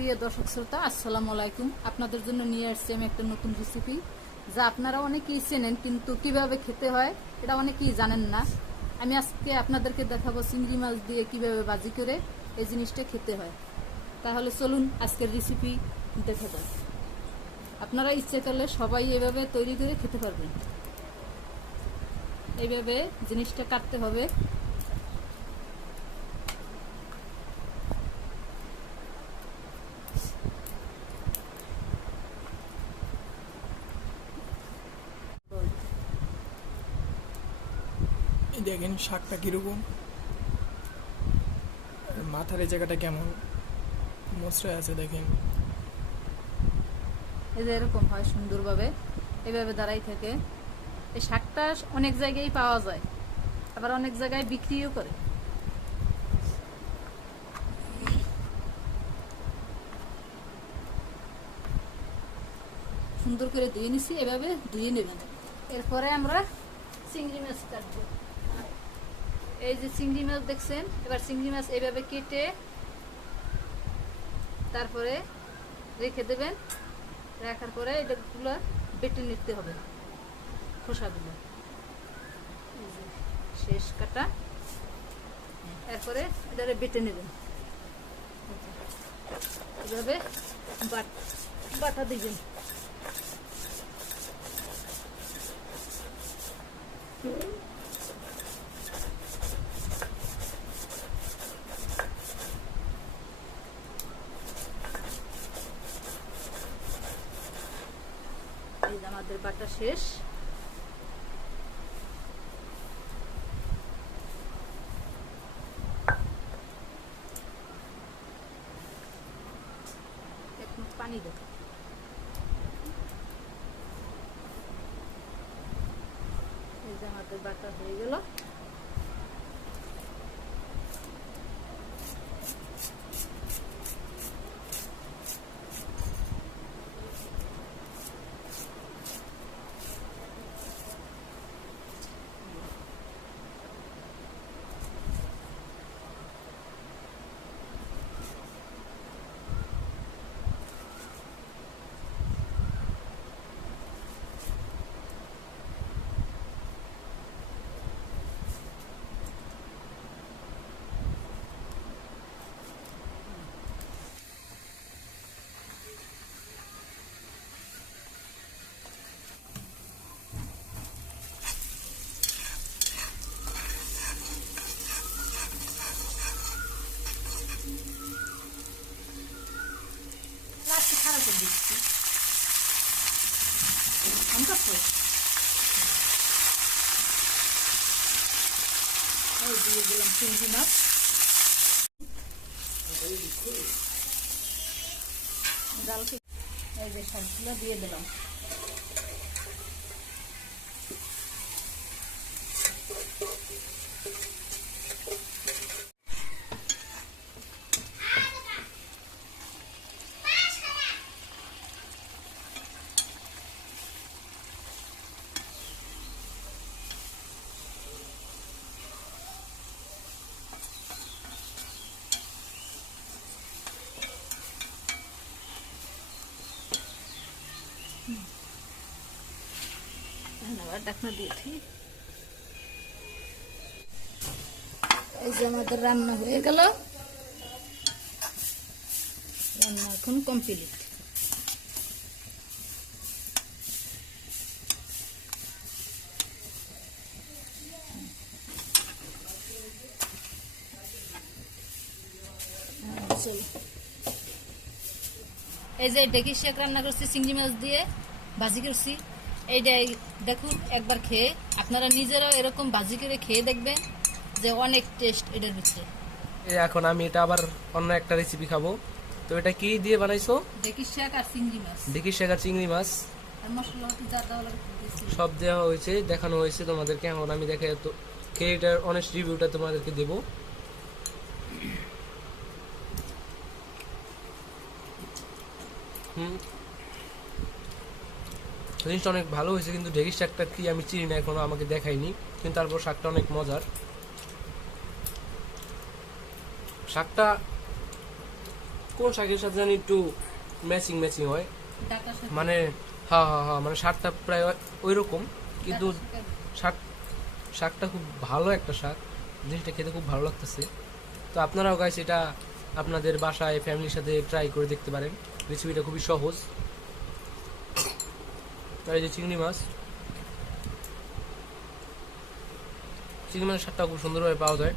প্রিয় দর্শক শ্রোতা, আসসালামু আলাইকুম। আপনাদের জন্য নিয়ে আসছি আমি একটা নতুন রেসিপি, যা আপনারা অনেকেই চেনেন, কিন্তু কিভাবে খেতে হয় এটা অনেকেই জানেন না। আমি আজকে আপনাদেরকে দেখাবো চিংড়ি মাছ দিয়ে কিভাবে ভাজি করে এই জিনিসটা খেতে হয়। তাহলে চলুন আজকের রেসিপি দেখে যান। আপনারা ইচ্ছে করলে সবাই এভাবে তৈরি করে খেতে পারবেন। এইভাবে জিনিসটা কাটতে হবে। দেখেন শাকটা কিরকম, মাথার এই জায়গাটা কেমন মশরা আছে দেখেন। এই যে এরকম হয় সুন্দরভাবে, এভাবে দাঁড়াই থাকে। এই শাকটা অনেক জায়গায় পাওয়া যায়, আবার অনেক জায়গায় বিক্রিও করে। সুন্দর করে ধুয়ে নিছি, এভাবে ধুয়ে নেবেন। এরপরে আমরা চিংড়ি মাছ কাটবো। এই যে চিংড়ি মাছ দেখছেন, এবার চিংড়ি মাছ এইভাবে কেটে তারপরে রেখে দেবেন। রাখার পরে এগুলো বেটে নিতে হবে, খোসাগুলো। শেষ কাটা, এরপরে এটারে বেটে নেবেন। এভাবে বাটা দিবেন। আমাদের বাটা শেষ। একটু পানি দেব। এই যে আমাদের বাটা হয়ে গেল। খারাপ করে দিচ্ছি দিয়ে দিলাম চিংড়ি মাছ। ডালকে এই যে সবগুলো দিয়ে দিলাম। ঢাকনা দিয়েছি। এই যে আমাদের রান্না হয়ে গেল। রান্না এখন কমপ্লিট। এই যে ডেকি শাক রান্না করছি, চিংড়ি মাছ দিয়ে ভাজি করছি। এইটাই দেখুন, একবার খেয়ে আপনারা নিজেরাও এরকম ভাজি করে খেয়ে দেখবেন যে অনেক টেস্ট এটার ভিতরে। এখন আমি এটা আবার অন্য একটা রেসিপি খাবো। তো এটা কি দিয়ে বানাইছো? ডেকি শাক আর চিংড়ি মাছ। ডেকি শাক আর চিংড়ি মাছ, আর মশলা যা দেওয়া লাগে সব দেওয়া হয়েছে, দেখানো হয়েছে তোমাদেরকে। এখন আমি দেখে তো খেয়ে এটার অনেস্ট রিভিউটা তোমাদেরকে দেবো। জিনিসটা অনেক ভালো হয়েছে, কিন্তু ঢেঁকির শাকটা কি আমি চিনি না, এখনো আমাকে দেখায়নি। কিন্তু তারপর শাকটা অনেক মজার। শাকটা কোন শাকের সাথে জানি একটু ম্যাচিং ম্যাচিং হয়, ডাটা শাক। মানে হ্যাঁ হ্যাঁ হ্যাঁ, মানে শাকটা প্রায় ওই রকম, কিন্তু ডাটা শাকের। শাক শাকটা খুব ভালো একটা শাক, জিনিসটা খেতে খুব ভালো লাগতেছে। তো আপনারাও গাইস এটা আপনাদের বাসায় ফ্যামিলির সাথে ট্রাই করে দেখতে পারেন, রেসিপিটা খুবই সহজ। আর এই যে চিংড়ি মাছের স্বাদটা খুব সুন্দরভাবে পাওয়া যায়।